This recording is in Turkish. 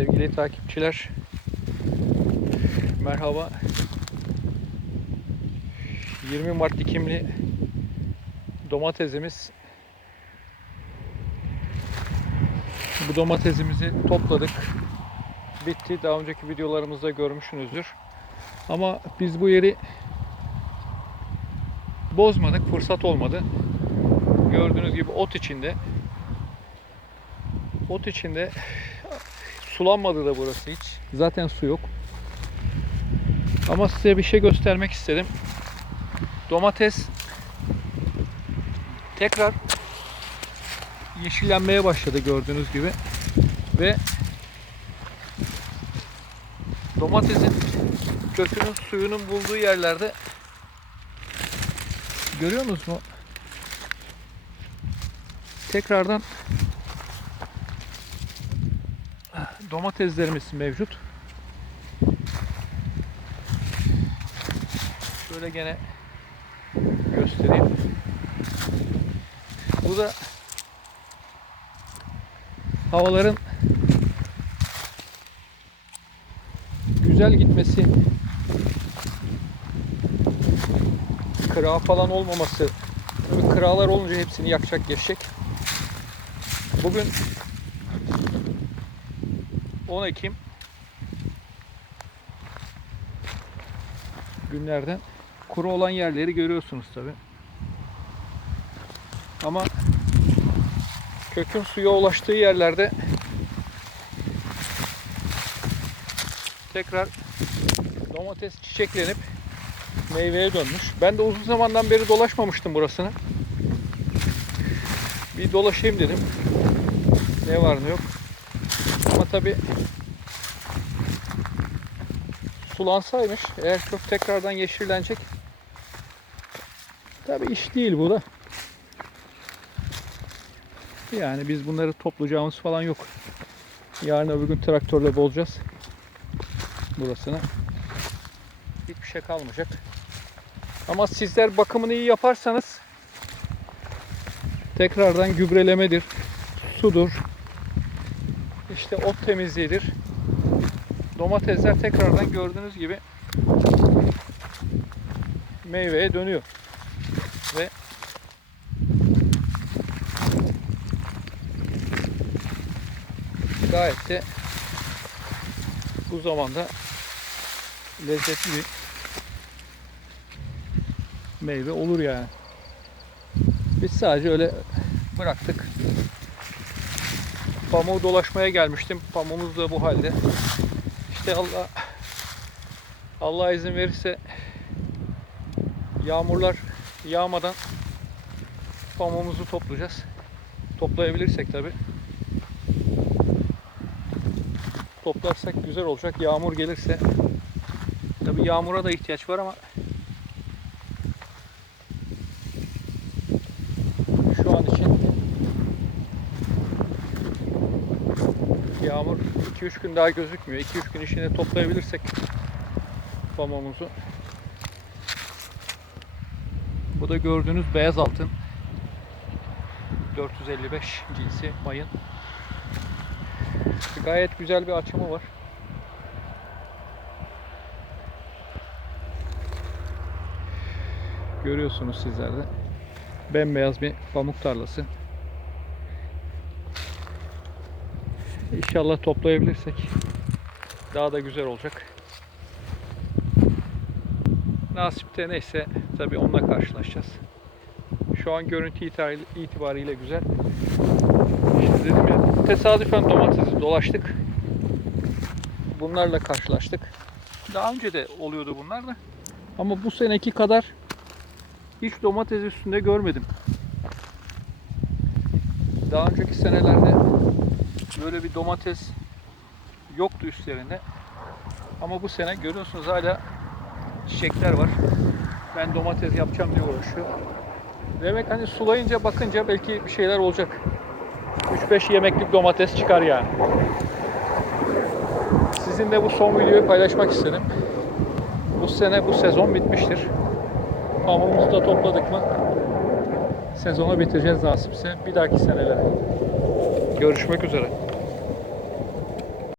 Sevgili takipçiler, merhaba. 20 Mart dikimli domatesimiz. Bu domatesimizi topladık. Bitti. Daha önceki videolarımızda görmüşsünüzdür. Ama biz bu yeri bozmadık. Fırsat olmadı. Gördüğünüz gibi ot içinde. Ot içinde sulanmadı da burası hiç. Zaten su yok. Ama size bir şey göstermek istedim. Domates tekrar yeşillenmeye başladı gördüğünüz gibi. Ve domatesin kökünün suyunun bulduğu yerlerde görüyor musunuz mu? Tekrardan domateslerimiz mevcut. Şöyle gene göstereyim. Bu da havaların güzel gitmesi kıra falan olmaması kıralar olunca hepsini yakacak geçecek. Bugün 10 Ekim günlerden kuru olan yerleri görüyorsunuz tabi. Ama kökün suya ulaştığı yerlerde tekrar domates çiçeklenip meyveye dönmüş. Ben de uzun zamandan beri dolaşmamıştım burasını. Bir dolaşayım dedim. Ne var ne yok. Ama tabi sulansaymış eğer kök tekrardan yeşillenecek. Tabi iş değil bu da. Yani biz bunları toplayacağımız falan yok. Yarın öbür gün traktörle bolacağız. Burasını. Hiçbir şey kalmayacak. Ama sizler bakımını iyi yaparsanız tekrardan gübrelemedir, sudur, işte ot temizliğidir. Domatesler tekrardan gördüğünüz gibi meyveye dönüyor. Ve gayet de bu zamanda lezzetli bir meyve olur yani. Biz sadece öyle bıraktık. Pamuğu dolaşmaya gelmiştim. Pamuğumuz da bu halde. İşte Allah Allah izin verirse yağmurlar yağmadan pamuğumuzu toplayacağız. Toplayabilirsek tabi. Toplarsak güzel olacak. Yağmur gelirse tabi yağmura da ihtiyaç var ama şu an için yağmur 2-3 gün daha gözükmüyor. 2-3 gün içinde toplayabilirsek pamuğumuzu bu da gördüğünüz beyaz altın 455 cinsi mayın gayet güzel bir açımı var. Görüyorsunuz sizler de. Bembeyaz bir pamuk tarlası. İnşallah toplayabilirsek daha da güzel olacak. Nasipte neyse tabi onunla karşılaşacağız. Şu an görüntü itibariyle, güzel. İşte dedim ya tesadüfen domatesi dolaştık. Bunlarla karşılaştık. Daha önce de oluyordu bunlar da. Ama bu seneki kadar hiç domates üstünde görmedim. Daha önceki senelerde böyle bir domates yoktu üstlerinde. Ama bu sene görüyorsunuz hala çiçekler var. Ben domates yapacağım diye uğraşıyor. Demek hani sulayınca bakınca belki bir şeyler olacak. 3-5 yemeklik domates çıkar yani. Sizinle bu son videoyu paylaşmak istedim. Bu sene bu sezon bitmiştir. Pamuğumuzu da topladık mı sezonu bitireceğiz nasipse. Bir dahaki senelere. Görüşmek üzere.